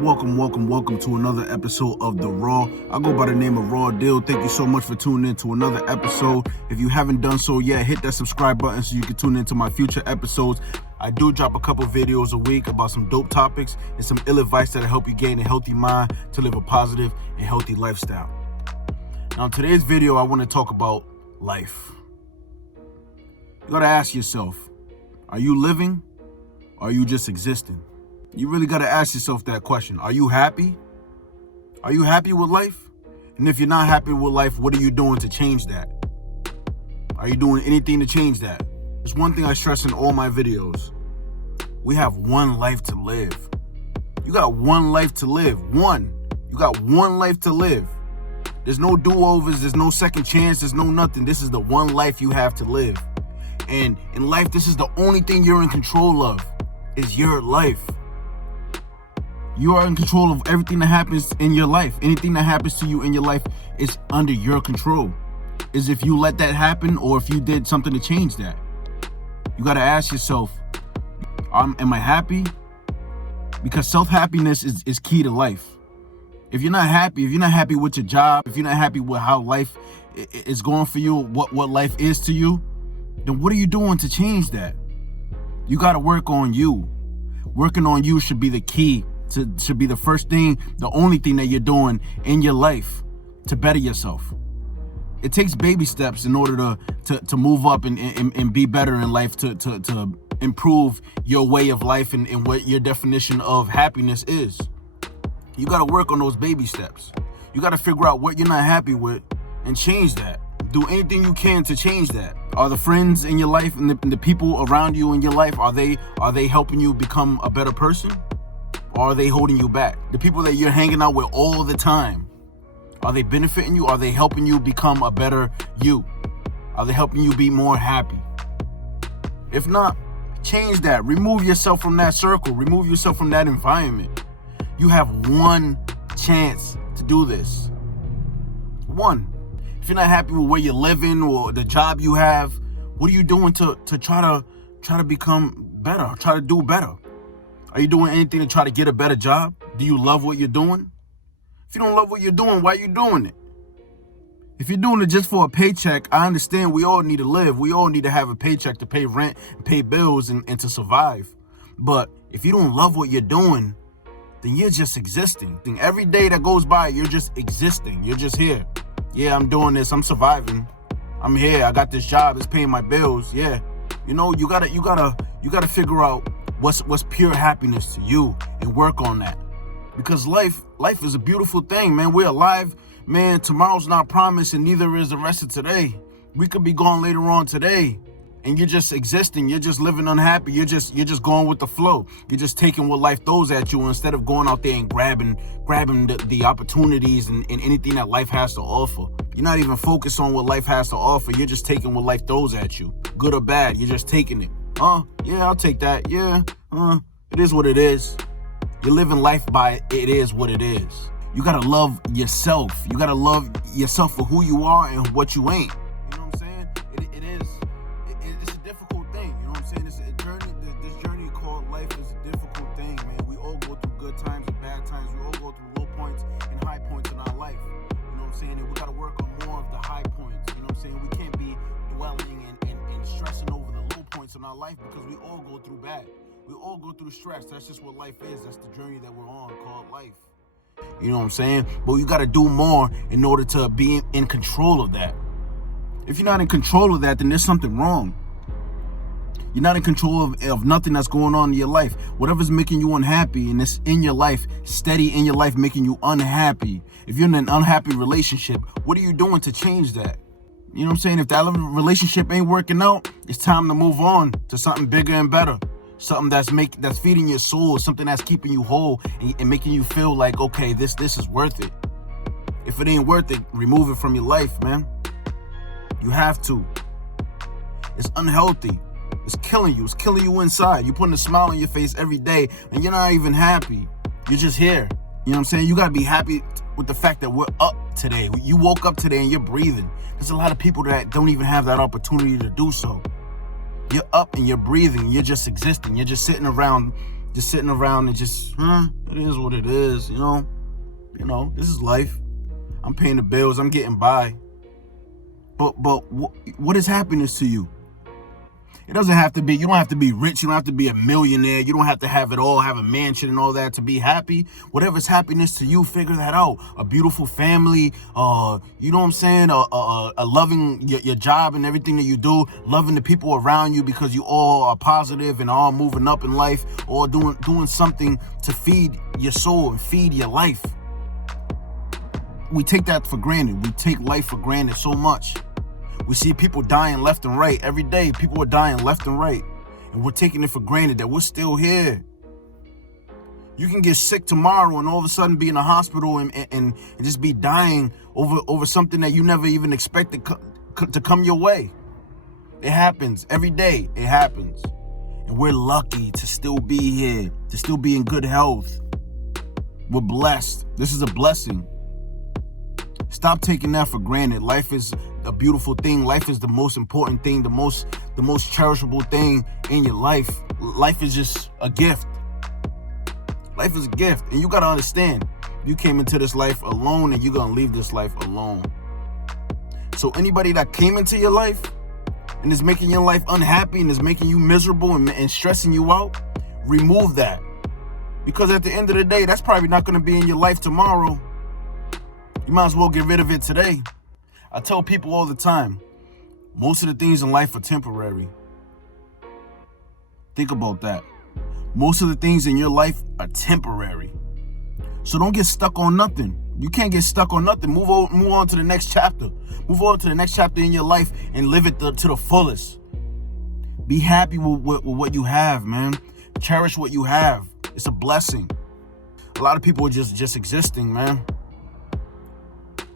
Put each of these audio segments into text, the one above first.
Welcome to another episode of The Raw. I go by the name of Raw Deal. Thank you so much for tuning in to another episode. If you haven't done so yet, hit that subscribe button so you can tune into my future episodes. I do drop a couple videos a week about some dope topics and some ill advice that'll help you gain a healthy mind to live a positive and healthy lifestyle. Now, in today's video, I want to talk about life. You gotta ask yourself, are you living or are you just existing? You really got to ask yourself that question. Are you happy? Are you happy with life? And if you're not happy with life, what are you doing to change that? Are you doing anything to change that? There's one thing I stress in all my videos. We have one life to live. You got one life to live. You got one life to live. There's no do-overs. There's no second chance. There's no nothing. This is the one life you have to live. And in life, this is the only thing you're in control of, is your life. You are in control of everything that happens in your life. Anything that happens to you in your life is under your control. Is if you let that happen or if you did something to change that. You got to ask yourself, am I happy? Because self-happiness is key to life. If you're not happy with your job, if you're not happy with how life is going for you, what life is to you, then what are you doing to change that? You got to work on you. Working on you should be the key. Should be the first thing, the only thing that you're doing in your life to better yourself. It takes baby steps in order to move up and be better in life, to improve your way of life and what your definition of happiness is. You got to work on those baby steps. You got to figure out what you're not happy with and change that. Do anything you can to change that. Are the friends in your life and the people around you in your life, are they helping you become a better person? Or are they holding you back? The people that you're hanging out with all the time, are they benefiting you? Are they helping you become a better you? Are they helping you be more happy? If not, change that. Remove yourself from that circle. Remove yourself from that environment. You have one chance to do this. One. If you're not happy with where you're living or the job you have, what are you doing to try to become better? Try to do better? Are you doing anything to try to get a better job? Do you love what you're doing? If you don't love what you're doing, why are you doing it? If you're doing it just for a paycheck, I understand we all need to live. We all need to have a paycheck to pay rent, pay bills, and to survive. But if you don't love what you're doing, then you're just existing. Then every day that goes by, you're just existing. You're just here. Yeah, I'm doing this. I'm surviving. I'm here. I got this job. It's paying my bills. Yeah. You know, you gotta figure out what's pure happiness to you and work on that. Because life is a beautiful thing, man. We're alive, man. Tomorrow's not promised, and neither is the rest of today. We could be gone later on today, and you're just existing. You're just living unhappy. You're just going with the flow. You're just taking what life throws at you instead of going out there and grabbing the opportunities and anything that life has to offer. You're not even focused on what life has to offer. You're just taking what life throws at you, good or bad. You're just taking it. Yeah, I'll take that. Yeah, it is what it is. You're living life by it is what it is. You gotta love yourself. You gotta love yourself for who you are and what you ain't. You know what I'm saying? It's a difficult thing. You know what I'm saying? It's a journey. This journey called life is a difficult thing, man. We all go through good times and bad times. We all go through low points and high points in our life. You know what I'm saying? And we gotta work on more of the high points. You know what I'm saying? We can't be dwelling and stressing over the low points in our life, because we all go through bad. We all go through stress. That's just what life is. That's the journey that we're on called life. You know what I'm saying? But you got to do more in order to be in control of that. If you're not in control of that, then there's something wrong. You're not in control of nothing that's going on in your life. Whatever's making you unhappy and it's in your life, steady in your life, making you unhappy. If you're in an unhappy relationship, what are you doing to change that? You know what I'm saying? If that relationship ain't working out, it's time to move on to something bigger and better. Something that's feeding your soul, something that's keeping you whole and making you feel like, okay, this is worth it. If it ain't worth it, remove it from your life, man. You have to. It's unhealthy. It's killing you. It's killing you inside. You're putting a smile on your face every day and you're not even happy. You're just here. You know what I'm saying? You got to be happy with the fact that we're up today. You woke up today and you're breathing. There's a lot of people that don't even have that opportunity to do so. You're up and you're breathing. You're just existing. You're just sitting around just sitting around and just, it is what it is, this is life. I'm paying the bills, I'm getting by. But what is happiness to you? It doesn't have to be, you don't have to be rich, you don't have to be a millionaire, you don't have to have it all, have a mansion and all that to be happy. Whatever's happiness to you, figure that out. A beautiful family, you know what I'm saying? A loving your job and everything that you do, loving the people around you because you all are positive and all moving up in life, or doing something to feed your soul and feed your life. We take that for granted. We take life for granted so much. We see people dying left and right. Every day, people are dying left and right. And we're taking it for granted that we're still here. You can get sick tomorrow and all of a sudden be in a hospital and just be dying over something that you never even expected to come your way. It happens every day. It happens. And we're lucky to still be here, to still be in good health. We're blessed. This is a blessing. Stop taking that for granted. Life is a beautiful thing. Life is the most important thing, the most cherishable thing in your life. Life is just a gift. Life is a gift. And you got to understand, you came into this life alone and you're going to leave this life alone. So anybody that came into your life and is making your life unhappy and is making you miserable and stressing you out, remove that. Because at the end of the day, that's probably not going to be in your life tomorrow. You might as well get rid of it today. I tell people all the time, most of the things in life are temporary. Think about that. Most of the things in your life are temporary. So don't get stuck on nothing. You can't get stuck on nothing. Move on to the next chapter. Move on to the next chapter in your life and live it to the fullest. Be happy with what you have, man. Cherish what you have. It's a blessing. A lot of people are just existing, man.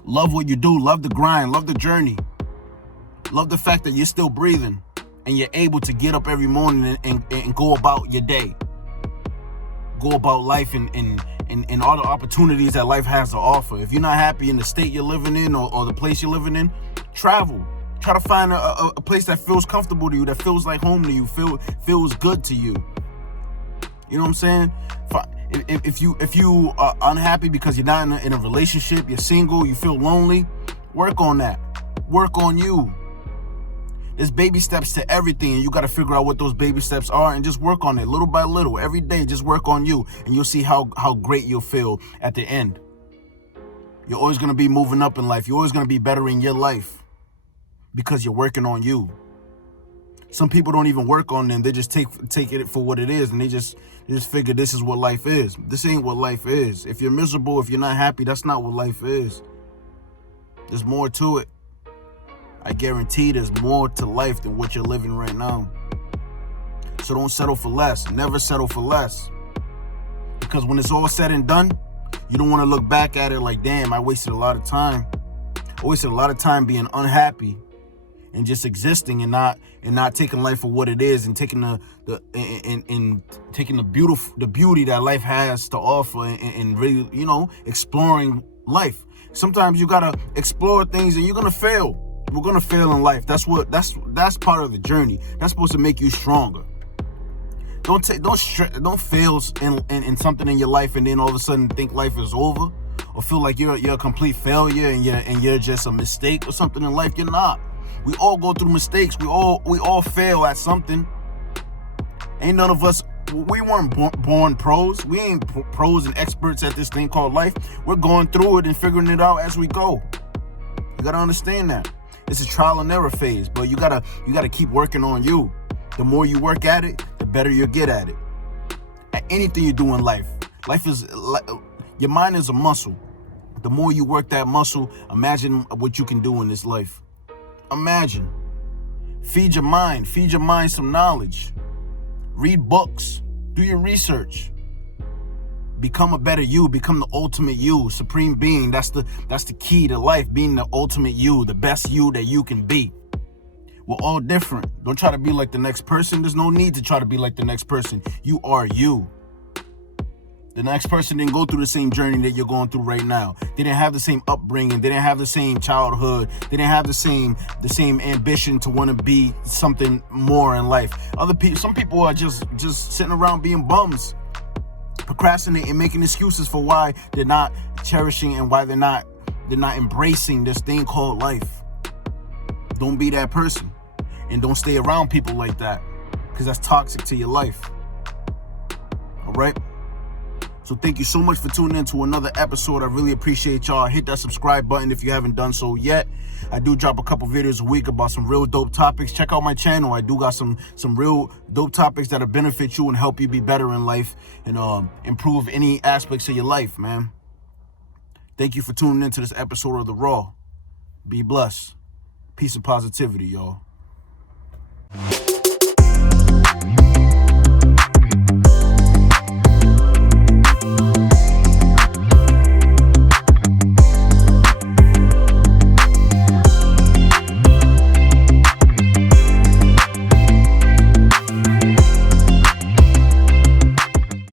Love what you do. Love the grind. Love the journey. Love the fact that you're still breathing and you're able to get up every morning and go about your day. Go about life and all the opportunities that life has to offer. If you're not happy in the state you're living in or the place you're living in, travel. Try to find a place that feels comfortable to you, that feels like home to you, feels good to you. You know what I'm saying? If you are unhappy because you're not in a relationship, you're single, you feel lonely, work on that. Work on you. There's baby steps to everything, and you got to figure out what those baby steps are and just work on it little by little. Every day, just work on you, and you'll see how great you'll feel at the end. You're always going to be moving up in life. You're always going to be better in your life because you're working on you. Some people don't even work on them. They just take it for what it is, and they just figure this is what life is. This ain't what life is. If you're miserable, if you're not happy, that's not what life is. There's more to it. I guarantee there's more to life than what you're living right now. So don't settle for less. Never settle for less. Because when it's all said and done, you don't want to look back at it like, damn, I wasted a lot of time. I wasted a lot of time being unhappy and just existing and not taking life for what it is and taking taking the beauty that life has to offer and really, exploring life. Sometimes you gotta explore things and you're gonna fail. We're gonna fail in life. That's part of the journey. That's supposed to make you stronger. Don't fail in something in your life and then all of a sudden think life is over, or feel like you're a complete failure and you're just a mistake or something in life. You're not. We all go through mistakes. We all fail at something. Ain't none of us. We weren't born pros. We ain't pros and experts at this thing called life. We're going through it and figuring it out as we go. You gotta understand that. It's a trial and error phase, but you gotta keep working on you. The more you work at it, the better you'll get at it. At anything you do in life. Life is your mind is a muscle. The more you work that muscle, imagine what you can do in this life. Imagine. Feed your mind some knowledge. Read books. Do your research. Become a better you. Become the ultimate you. Supreme being. That's the key to life. Being the ultimate you. The best you that you can be. We're all different. Don't try to be like the next person. There's no need to try to be like the next person. You are you. The next person didn't go through the same journey that you're going through right now. They didn't have the same upbringing. They didn't have the same childhood. They didn't have the same ambition to want to be something more in life. Some people are just sitting around being bums. procrastinating, making excuses for why they're not cherishing and why they're not embracing this thing called life. Don't be that person, and don't stay around people like that, because that's toxic to your life. All right? So thank you so much for tuning in to another episode. I really appreciate y'all. Hit that subscribe button if you haven't done so yet. I do drop a couple videos a week about some real dope topics. Check out my channel. I do got some real dope topics that'll benefit you and help you be better in life and improve any aspects of your life, man. Thank you for tuning into this episode of The Raw. Be blessed. Peace and positivity, y'all.